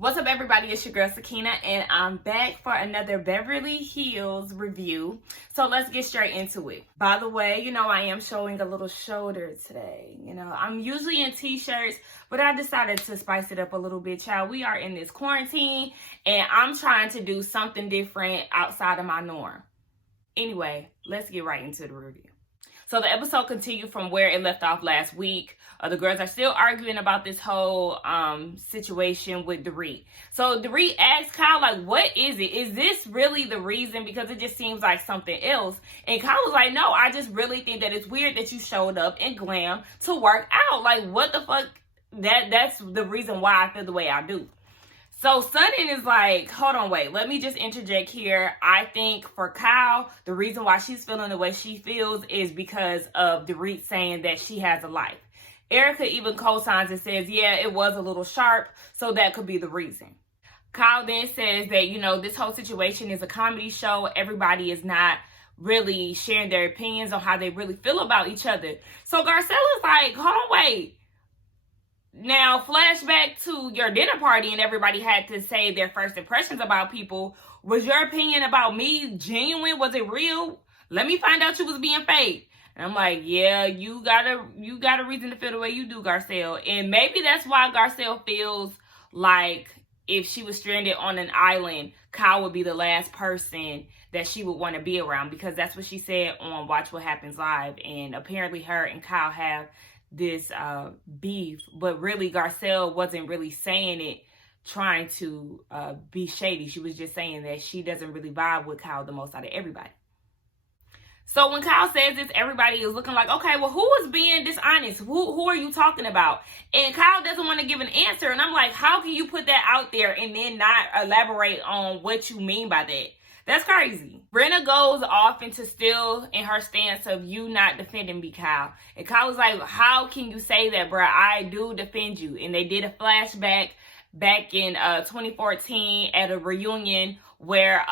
What's up, everybody? It's your girl Sakina, and I'm back for another Beverly Hills review. So let's get straight into it. By the way, I am showing a little shoulder today. I'm usually in t-shirts, but I decided to spice it up a little bit, child. We are in this quarantine, and I'm trying to do something different outside of my norm. Anyway, let's get right into the review. So the episode continued from where it left off last week. The girls are still arguing about this whole situation with Dorit. So Dorit asked Kyle, like, what is it? Is this really the reason? Because it just seems like something else. And Kyle was like, no, I just really think that it's weird that you showed up in glam to work out. Like, what the fuck? That's the reason why I feel the way I do. So Sudden is like, hold on, wait, let me just interject here. I think for Kyle, the reason why she's feeling the way she feels is because of Dorit saying that she has a life. Erica even co-signs and says, yeah, it was a little sharp, so that could be the reason. Kyle then says that, this whole situation is a comedy show. Everybody is not really sharing their opinions on how they really feel about each other. So Garcella's like, hold on, wait. Now, flashback to your dinner party and everybody had to say their first impressions about people. Was your opinion about me genuine? Was it real? Let me find out you was being fake. And I'm like, yeah, you got a reason to feel the way you do, Garcelle. And maybe that's why Garcelle feels like if she was stranded on an island, Kyle would be the last person that she would want to be around, because that's what she said on Watch What Happens Live. And apparently her and Kyle have this beef, but really Garcelle wasn't really saying it trying to be shady. She was just saying that she doesn't really vibe with Kyle the most out of everybody. So when Kyle says this, everybody is looking like, okay, well, who is being dishonest? Who are you talking about? And Kyle doesn't want to give an answer. And I'm like, how can you put that out there and then not elaborate on what you mean by that? That's crazy. Rinna goes off into still in her stance of you not defending me, Kyle. And Kyle was like, how can you say that, bruh? I do defend you. And they did a flashback back in 2014 at a reunion where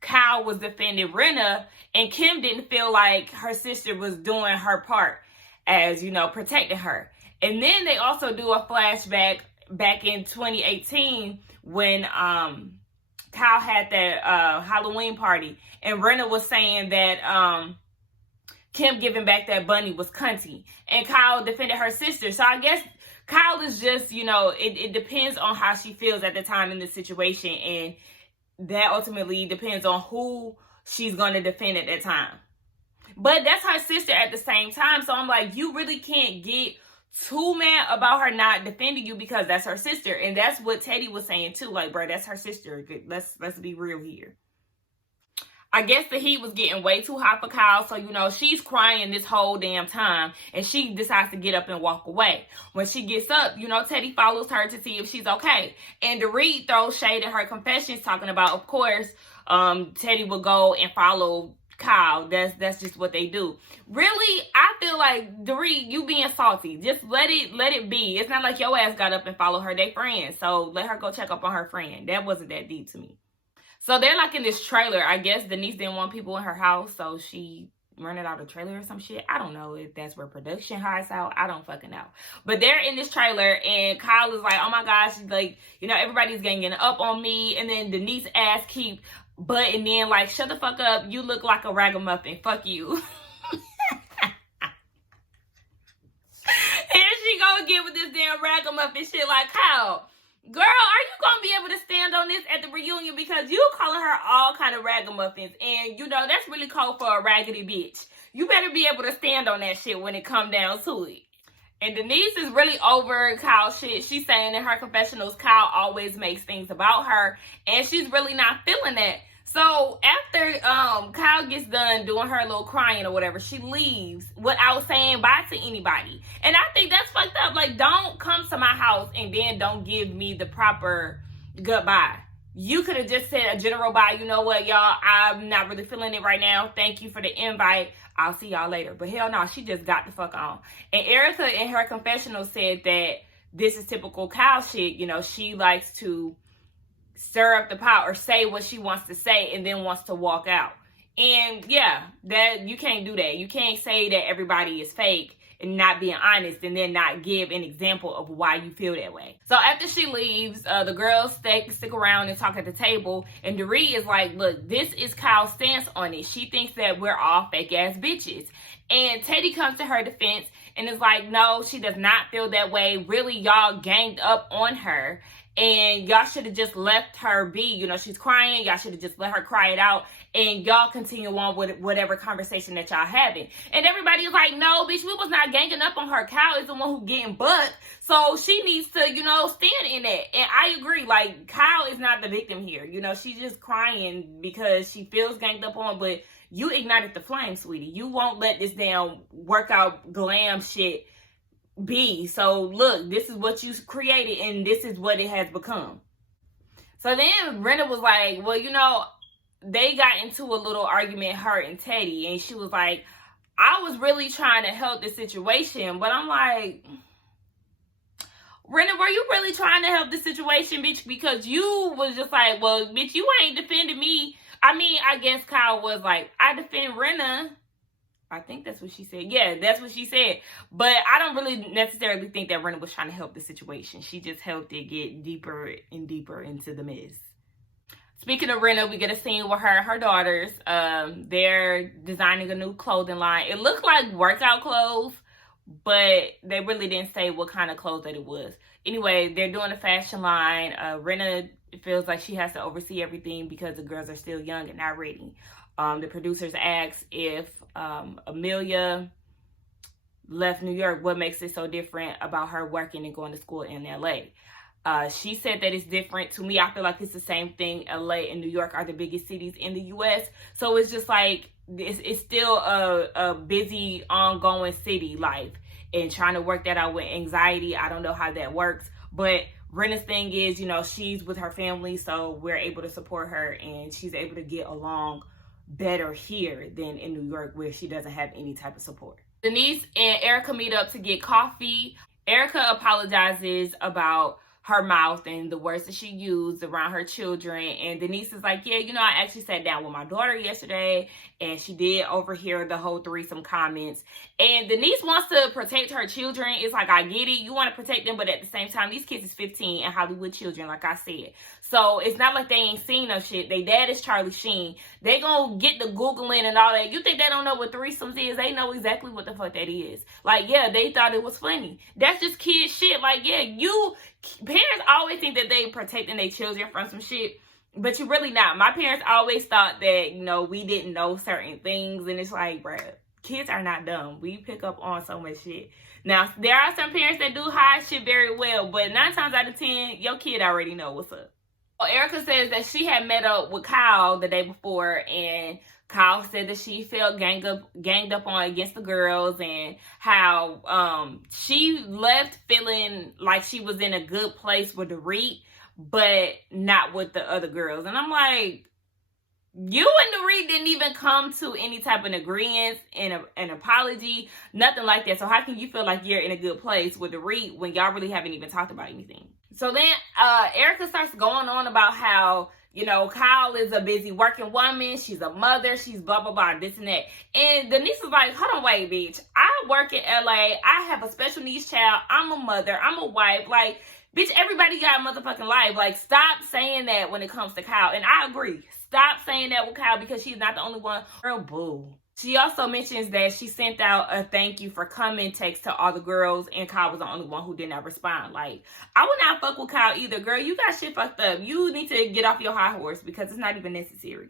Kyle was defending Rinna, and Kim didn't feel like her sister was doing her part as, protecting her. And then they also do a flashback back in 2018 when Kyle had that Halloween party, and Rinna was saying that Kim giving back that bunny was cunty, and Kyle defended her sister. So I guess Kyle is just, it depends on how she feels at the time in the situation, and that ultimately depends on who she's going to defend at that time. But that's her sister at the same time, so I'm like, you really can't get too mad about her not defending you, because that's her sister. And that's what Teddy was saying too. Like, bro, that's her sister. Let's be real here. I guess the heat was getting way too hot for Kyle. So, she's crying this whole damn time. And she decides to get up and walk away. When she gets up, Teddy follows her to see if she's okay. And Dorit throws shade in her confessions, talking about, of course, Teddy will go and follow Kyle. That's just what they do. Really, I feel like, Dorit, you being salty. Just let it be. It's not like your ass got up and followed her. They friends. So let her go check up on her friend. That wasn't that deep to me. So they're like in this trailer. I guess Denise didn't want people in her house, so she rented out a trailer or some shit. I don't know if that's where production hides out. I don't fucking know. But they're in this trailer, and Kyle is like, oh my gosh, like, everybody's ganging up on me. And then Denise ass keep butting in like, shut the fuck up. You look like a ragamuffin. Fuck you. Here she go again with this damn ragamuffin shit. Like, Kyle, girl, are you gonna be able to stand on this at the reunion? Because you calling her all kind of ragamuffins, and that's really called for a raggedy bitch. You better be able to stand on that shit when it come down to it. And Denise is really over Kyle's shit. She's saying in her confessionals, Kyle always makes things about her, and she's really not feeling that. So after Kyle gets done doing her little crying or whatever, she leaves without saying bye to anybody. And I think that's fucked up. Like, don't come to my house and then don't give me the proper goodbye. You could have just said a general bye. You know what, y'all? I'm not really feeling it right now. Thank you for the invite. I'll see y'all later. But hell no, she just got the fuck on. And Erica in her confessional said that this is typical Kyle shit. She likes to stir up the pot or say what she wants to say and then wants to walk out. And yeah, that you can't do that. You can't say that everybody is fake and not being honest, and then not give an example of why you feel that way. So after she leaves, the girls stick around and talk at the table, and Dorit is like, look, this is Kyle's stance on it. She thinks that we're all fake ass bitches. And Teddy comes to her defense and is like, no, she does not feel that way. Really, y'all ganged up on her. And y'all should have just left her be. You know, she's crying. Y'all should have just let her cry it out. And y'all continue on with whatever conversation that y'all having. And everybody is like, no, bitch, we was not ganging up on her. Kyle is the one who getting bucked. So she needs to, you know, stand in that. And I agree. Like, Kyle is not the victim here. You know, she's just crying because she feels ganged up on. But you ignited the flame, sweetie. You won't let this damn workout glam shit be. So look, this is what you created and this is what it has become. So then Rinna was like, well, you know, they got into a little argument, her and Teddy, and she was like, I was really trying to help the situation. But I'm like, Rinna, were you really trying to help the situation, bitch? Because you was just like, well, bitch, you ain't defending me. I mean, I guess Kyle was like, I defend Rinna. I think that's what she said. Yeah, that's what she said. But I don't really necessarily think that Rinna was trying to help the situation. She just helped it get deeper and deeper into the mess. Speaking of Rinna, we get a scene with her and her daughters. They're designing a new clothing line. It looked like workout clothes, but they really didn't say what kind of clothes that it was. Anyway, they're doing a fashion line. Rinna feels like she has to oversee everything because the girls are still young and not ready. The producers asked if Amelia left New York, what makes it so different about her working and going to school in LA. She said that it's different. To me, I feel like it's the same thing. LA and New York are the biggest cities in the US. So it's just like, it's still a busy, ongoing city life. And trying to work that out with anxiety, I don't know how that works. But Rinna's thing is, you know, she's with her family, so we're able to support her. And she's able to get along better here than in New York, where she doesn't have any type of support. Denise and Erica meet up to get coffee. Erica apologizes about her mouth and the words that she used around her children, and Denise is like, yeah, you know, I actually sat down with my daughter yesterday and she did overhear the whole threesome comments. And Denise wants to protect her children. It's like, I get it, you want to protect them, but at the same time, these kids is 15 and Hollywood children, like I said. So it's not like they ain't seen no shit. They dad is Charlie Sheen. They gonna get the Googling and all that. You think they don't know what threesomes is? They know exactly what the fuck that is. Like, yeah, they thought it was funny. That's just kid shit. Like, yeah, parents always think that they protecting their children from some shit, but you really not. My parents always thought that, you know, we didn't know certain things, and it's like, bruh, kids are not dumb. We pick up on so much shit. Now, there are some parents that do hide shit very well, but 9 times out of 10, your kid already know what's up. Well, Erica says that she had met up with Kyle the day before, and Kyle said that she felt ganged up on against the girls, and how she left feeling like she was in a good place with Dorit, but not with the other girls. And I'm like, you and Dorit didn't even come to any type of agreement, an apology, nothing like that. So how can you feel like you're in a good place with Dorit when y'all really haven't even talked about anything? So then Erica starts going on about how, you know, Kyle is a busy working woman. She's a mother. She's blah, blah, blah, this and that. And Denise was like, hold on, wait, bitch. I work in LA. I have a special needs child. I'm a mother. I'm a wife. Like, bitch, everybody got a motherfucking life. Like, stop saying that when it comes to Kyle. And I agree. Stop saying that with Kyle because she's not the only one. Girl, boo. She also mentions that she sent out a thank you for coming text to all the girls, and Kyle was the only one who did not respond. Like, I would not fuck with Kyle either. Girl, you got shit fucked up. You need to get off your high horse because it's not even necessary.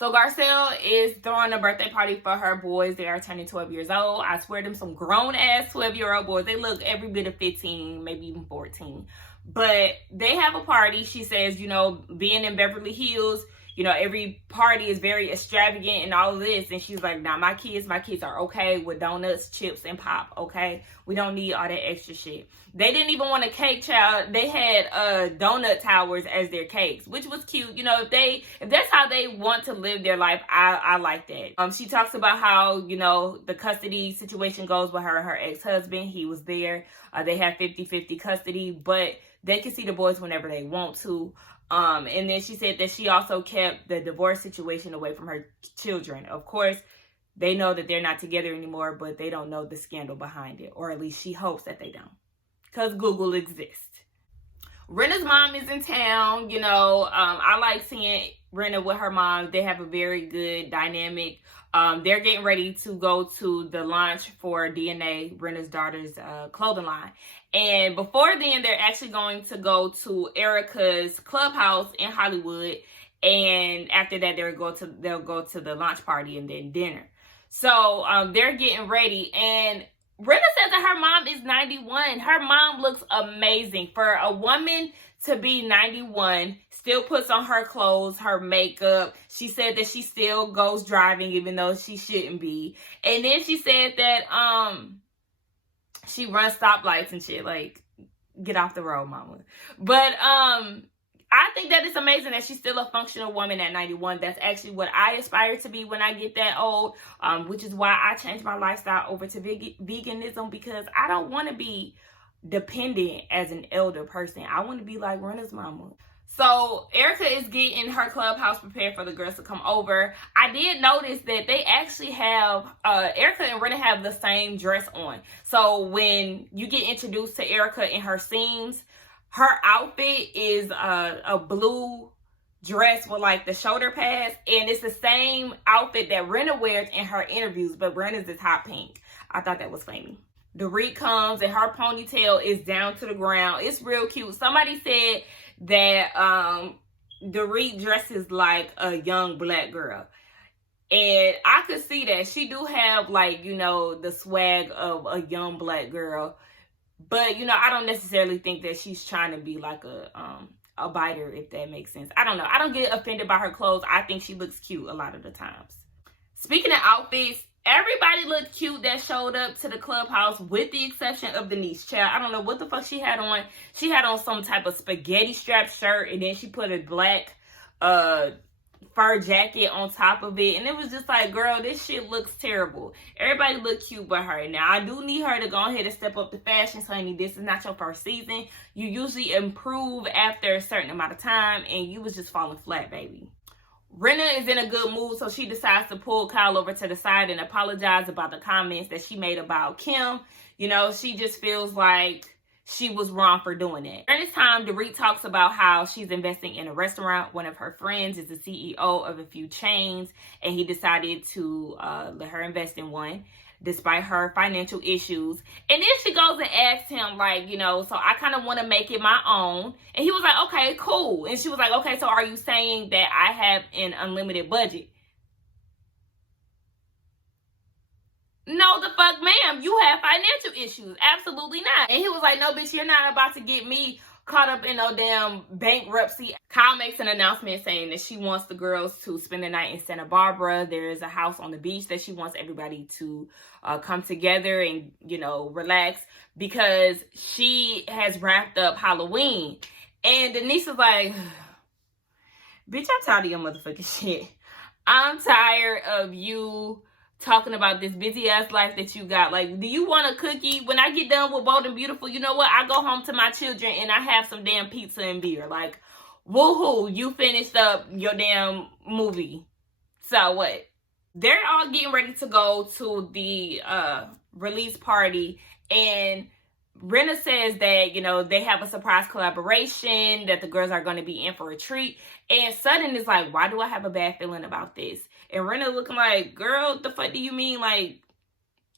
So Garcelle is throwing a birthday party for her boys. They are turning 12 years old. I swear them some grown-ass 12-year-old boys. They look every bit of 15, maybe even 14. But they have a party. She says, you know, being in Beverly Hills, you know, every party is very extravagant and all of this. And she's like, nah, my kids are okay with donuts, chips, and pop, okay? We don't need all that extra shit. They didn't even want a cake, child. They had donut towers as their cakes, which was cute. You know, if that's how they want to live their life, I like that. She talks about how, you know, the custody situation goes with her and her ex-husband. He was there. They have 50-50 custody, but they can see the boys whenever they want to. And then she said that she also kept the divorce situation away from her children. Of course, They know that they're not together anymore, but they don't know the scandal behind it. Or at least she hopes that they don't. Because Google exists. Rinna's mom is in town. I like seeing Rinna with her mom. They have a very good dynamic. They're getting ready to go to the launch for DNA, Rinna's daughter's clothing line. And before then, they're actually going to go to Erica's clubhouse in Hollywood. And after that, they'll go to the launch party and then dinner. So they're getting ready. And Rinna says that her mom is 91. Her mom looks amazing. For a woman to be 91, still puts on her clothes, her makeup. She said that she still goes driving even though she shouldn't be. And then she said that she runs stoplights and shit. Like, get off the road, mama. But I think that it's amazing that she's still a functional woman at 91. That's actually what I aspire to be when I get that old, which is why I changed my lifestyle over to veganism, because I don't want to be dependent as an elder person. I want to be like Rinna's mama. So Erica is getting her clubhouse prepared for the girls to come over. I did notice that they actually have, Erica and Rinna have the same dress on. So when you get introduced to Erica in her scenes, her outfit is a blue dress with like the shoulder pads, and it's the same outfit that Rinna wears in her interviews, but Rinna's is hot pink. I thought that was funny. Dorit comes and her ponytail is down to the ground. It's real cute. Somebody said that Dorit dresses like a young black girl. And I could see that. She do have like, the swag of a young black girl. But, I don't necessarily think that she's trying to be like a biter, if that makes sense. I don't know. I don't get offended by her clothes. I think she looks cute a lot of the times. Speaking of outfits, everybody looked cute that showed up to the clubhouse with the exception of Denise. Child, I don't know what the fuck she had on. She had on some type of spaghetti strap shirt, and then she put a black fur jacket on top of it, and it was just like, girl, this shit looks terrible. Everybody looked cute but her. Now, I do need her to go ahead and step up the fashions, honey. This is not your first season. You usually improve after a certain amount of time, and you was just falling flat, baby. Rinna is in a good mood, so she decides to pull Kyle over to the side and apologize about the comments that she made about Kim. She just feels like she was wrong for doing it. During this time, Dorit talks about how she's investing in a restaurant. One of her friends is the CEO of a few chains, and he decided to let her invest in one despite her financial issues. And then she goes and asks him, like, so I kind of want to make it my own. And he was like, okay, cool. And she was like, okay, so are you saying that I have an unlimited budget? No, the fuck, ma'am. You have financial issues. Absolutely not. And he was like, no, bitch, you're not about to get me caught up in no damn bankruptcy. Kyle makes an announcement saying that she wants the girls to spend the night in Santa Barbara. There is a house on the beach that she wants everybody to come together and, relax, because she has wrapped up Halloween. And Denise is like, bitch, I'm tired of your motherfucking shit. I'm tired of you talking about this busy ass life that you got. Like, do you want a cookie? When I get done with Bold and Beautiful, you know what? I go home to my children and I have some damn pizza and beer. Like, woohoo, you finished up your damn movie. So what? They're all getting ready to go to the release party, and Rinna says that, they have a surprise collaboration, that the girls are going to be in for a treat. And Sutton is like, why do I have a bad feeling about this? And Rinna looking like, girl, the fuck do you mean? Like,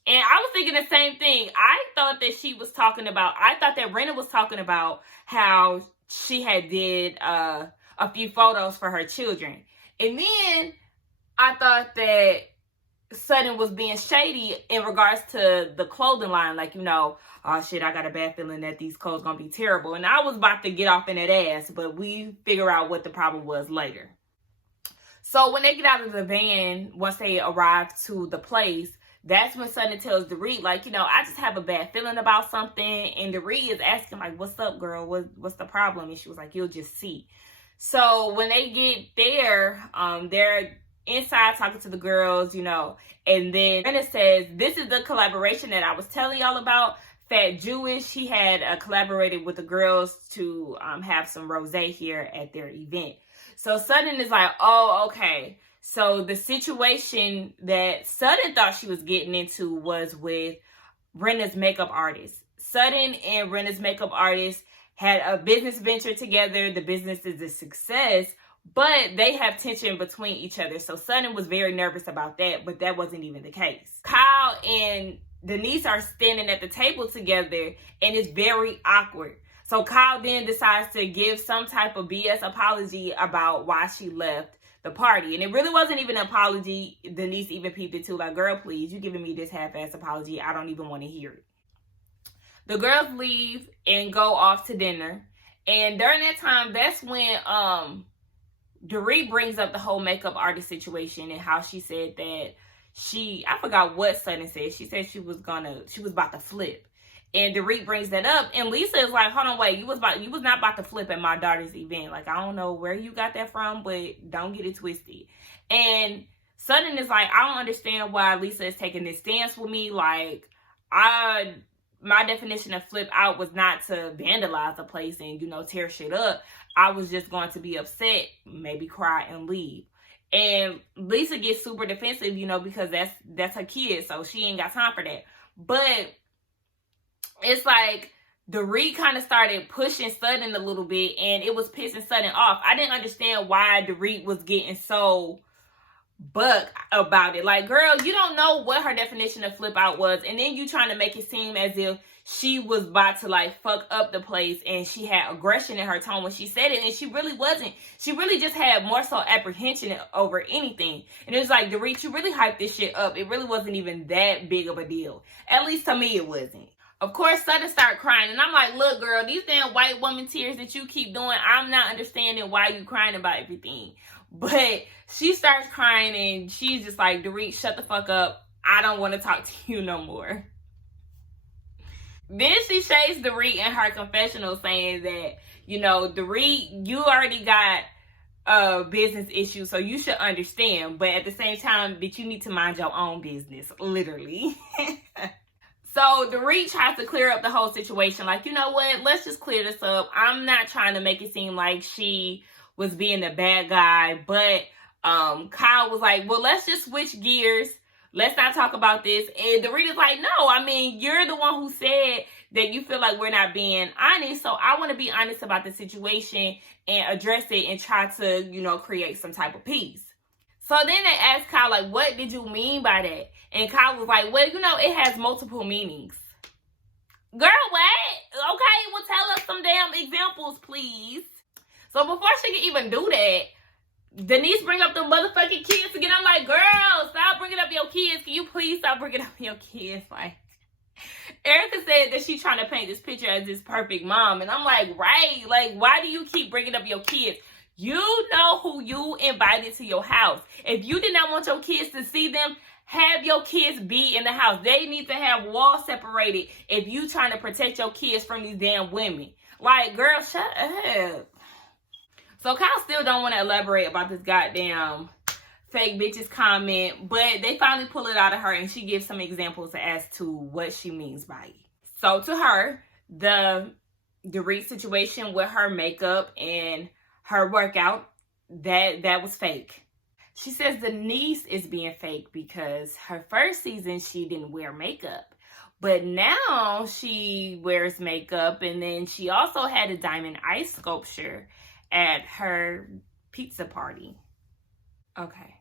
and I was thinking the same thing. I thought that Rinna was talking about how she had did a few photos for her children. And then I thought that Sutton was being shady in regards to the clothing line. Like, oh shit, I got a bad feeling that these clothes gonna be terrible. And I was about to get off in that ass, but we figure out what the problem was later. So when they get out of the van, once they arrive to the place, that's when Sutton tells Dorit, like, I just have a bad feeling about something. And Dorit is asking, like, what's up, girl? What's the problem? And she was like, you'll just see. So when they get there, they're inside talking to the girls, and then Rinna says, this is the collaboration that I was telling y'all about. Fat Jewish, he had collaborated with the girls to have some rosé here at their event. So Sutton is like, oh, okay. So the situation that Sutton thought she was getting into was with Rinna's makeup artist. Sutton and Rinna's makeup artist had a business venture together. The business is a success, but they have tension between each other. So Sutton was very nervous about that, but that wasn't even the case. Kyle and Denise are standing at the table together, and it's very awkward. So Kyle then decides to give some type of BS apology about why she left the party. And it really wasn't even an apology. Denise even peeped it too, like, girl, please, you giving me this half-ass apology. I don't even want to hear it. The girls leave and go off to dinner. And during that time, that's when Dorit brings up the whole makeup artist situation and how she said that I forgot what Sutton said. She said she was about to flip. And Dorit brings that up, and Lisa is like, hold on, wait, you was not about to flip at my daughter's event. Like, I don't know where you got that from, but don't get it twisted. And Sutton is like, I don't understand why Lisa is taking this stance with me. Like, my definition of flip out was not to vandalize the place and, tear shit up. I was just going to be upset, maybe cry and leave. And Lisa gets super defensive, because that's her kid, so she ain't got time for that. But it's like Dorit kind of started pushing Sutton a little bit, and it was pissing Sutton off. I didn't understand why Dorit was getting so buck about it. Like, girl, you don't know what her definition of flip out was, and then you trying to make it seem as if she was about to, like, fuck up the place, and she had aggression in her tone when she said it, and she really wasn't. She really just had more so apprehension over anything. And it was like, Dorit, you really hyped this shit up. It really wasn't even that big of a deal. At least to me, it wasn't. Of course, Sutton started crying, and I'm like, look, girl, these damn white woman tears that you keep doing, I'm not understanding why you crying about everything. But she starts crying, and she's just like, Dorit, shut the fuck up. I don't want to talk to you no more. Then she shades Dorit in her confessional, saying that, Dorit, you already got business issues, so you should understand. But at the same time, bitch, you need to mind your own business, literally. So Dorit tries to clear up the whole situation. Like, you know what? Let's just clear this up. I'm not trying to make it seem like she was being the bad guy. But Kyle was like, well, let's just switch gears. Let's not talk about this. And Dorit is like, no, I mean, you're the one who said that you feel like we're not being honest. So I want to be honest about the situation and address it and try to, create some type of peace. So then they asked Kyle, like, what did you mean by that? And Kyle was like, well, it has multiple meanings. Girl, what? Okay, well, tell us some damn examples, please. So before she can even do that, Denise bring up the motherfucking kids again. I'm like, girl, stop bringing up your kids. Can you please stop bringing up your kids? Like, Erica said that she's trying to paint this picture as this perfect mom. And I'm like, right. Like, why do you keep bringing up your kids? You know who you invited to your house. If you did not want your kids to see them, have your kids be in the house. They need to have walls separated if you trying to protect your kids from these damn women. Like, girl, shut up. So Kyle still don't want to elaborate about this goddamn fake bitches comment, but they finally pull it out of her, and she gives some examples as to what she means by it. So to her, the Dorit situation with her makeup and her workout, that was fake. She says Denise is being fake because her first season she didn't wear makeup, but now she wears makeup, and then she also had a diamond ice sculpture at her pizza party. Okay.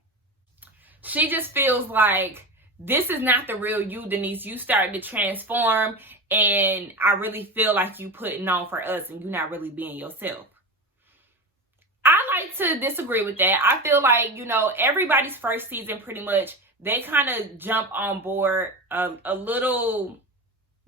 She just feels like this is not the real you, Denise. You started to transform, and I really feel like you putting on for us and you're not really being yourself. I like to disagree with that. I feel like, everybody's first season pretty much, they kind of jump on board a little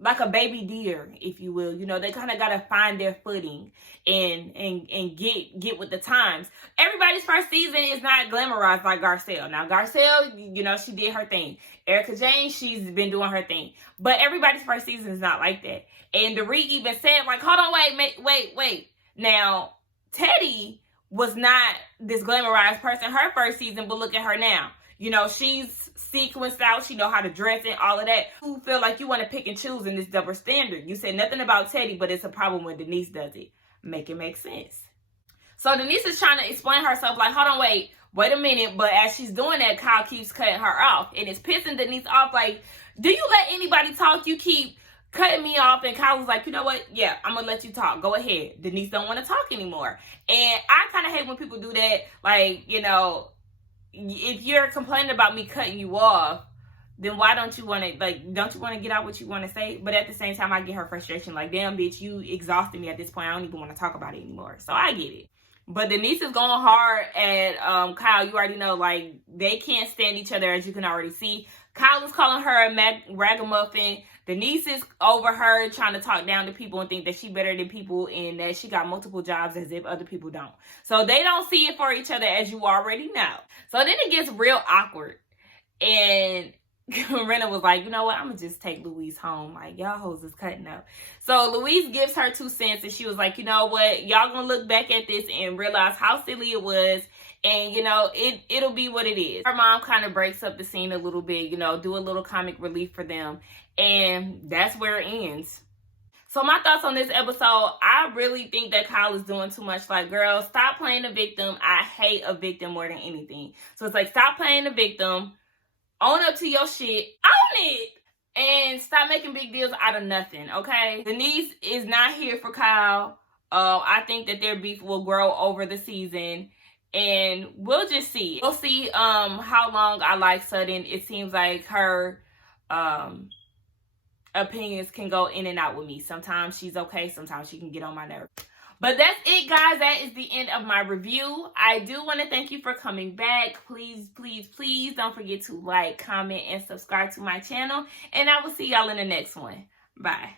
like a baby deer, if you will. They kind of got to find their footing and get with the times. Everybody's first season is not glamorized like Garcelle. Now, Garcelle, she did her thing. Erica Jane, she's been doing her thing. But everybody's first season is not like that. And Dorit even said, like, hold on, wait. Now, Teddy was not this glamorized person her first season, but look at her now. You know, she's sequenced out. She know how to dress and all of that. You feel like you want to pick and choose in this double standard. You said nothing about Teddy, but it's a problem when Denise does it. Make it make sense. So Denise is trying to explain herself like, hold on, wait a minute. But as she's doing that, Kyle keeps cutting her off. And it's pissing Denise off. Like, do you let anybody talk? You keep cutting me off. And Kyle was like, you know what? Yeah, I'm going to let you talk. Go ahead. Denise don't want to talk anymore. And I kind of hate when people do that. Like, you know, if you're complaining about me cutting you off, then why don't you want to, like, don't you want to get out what you want to say? But at the same time, I get her frustration. Like, damn, bitch, you exhausted me at this point. I don't even want to talk about it anymore. So I get it. But Denise is going hard at Kyle. You already know, like, they can't stand each other, as you can already see. Kyle is calling her a ragamuffin. Denise is over her trying to talk down to people and think that she better than people and that she got multiple jobs as if other people don't. So they don't see it for each other, as you already know. So then it gets real awkward. And Rinna was like, you know what? I'm going to just take Louise home. Like, y'all hoes is cutting up. So Louise gives her 2 cents and she was like, you know what? Y'all going to look back at this and realize how silly it was. And, you know, it'll be what it is. Her mom kind of breaks up the scene a little bit, you know, do a little comic relief for them. And that's where it ends. So my thoughts on this episode, I really think that Kyle is doing too much. Like, girl, stop playing the victim. I hate a victim more than anything. So it's like, stop playing the victim. Own up to your shit. Own it. And stop making big deals out of nothing, okay? Denise is not here for Kyle. I think that their beef will grow over the season. And we'll just see. We'll see how long I like Sutton. It seems like her opinions can go in and out with me. Sometimes she's okay. Sometimes she can get on my nerves. But that's it, guys. That is the end of my review. I do want to thank you for coming back. Please, please, please don't forget to like, comment, and subscribe to my channel. And I will see y'all in the next one. Bye.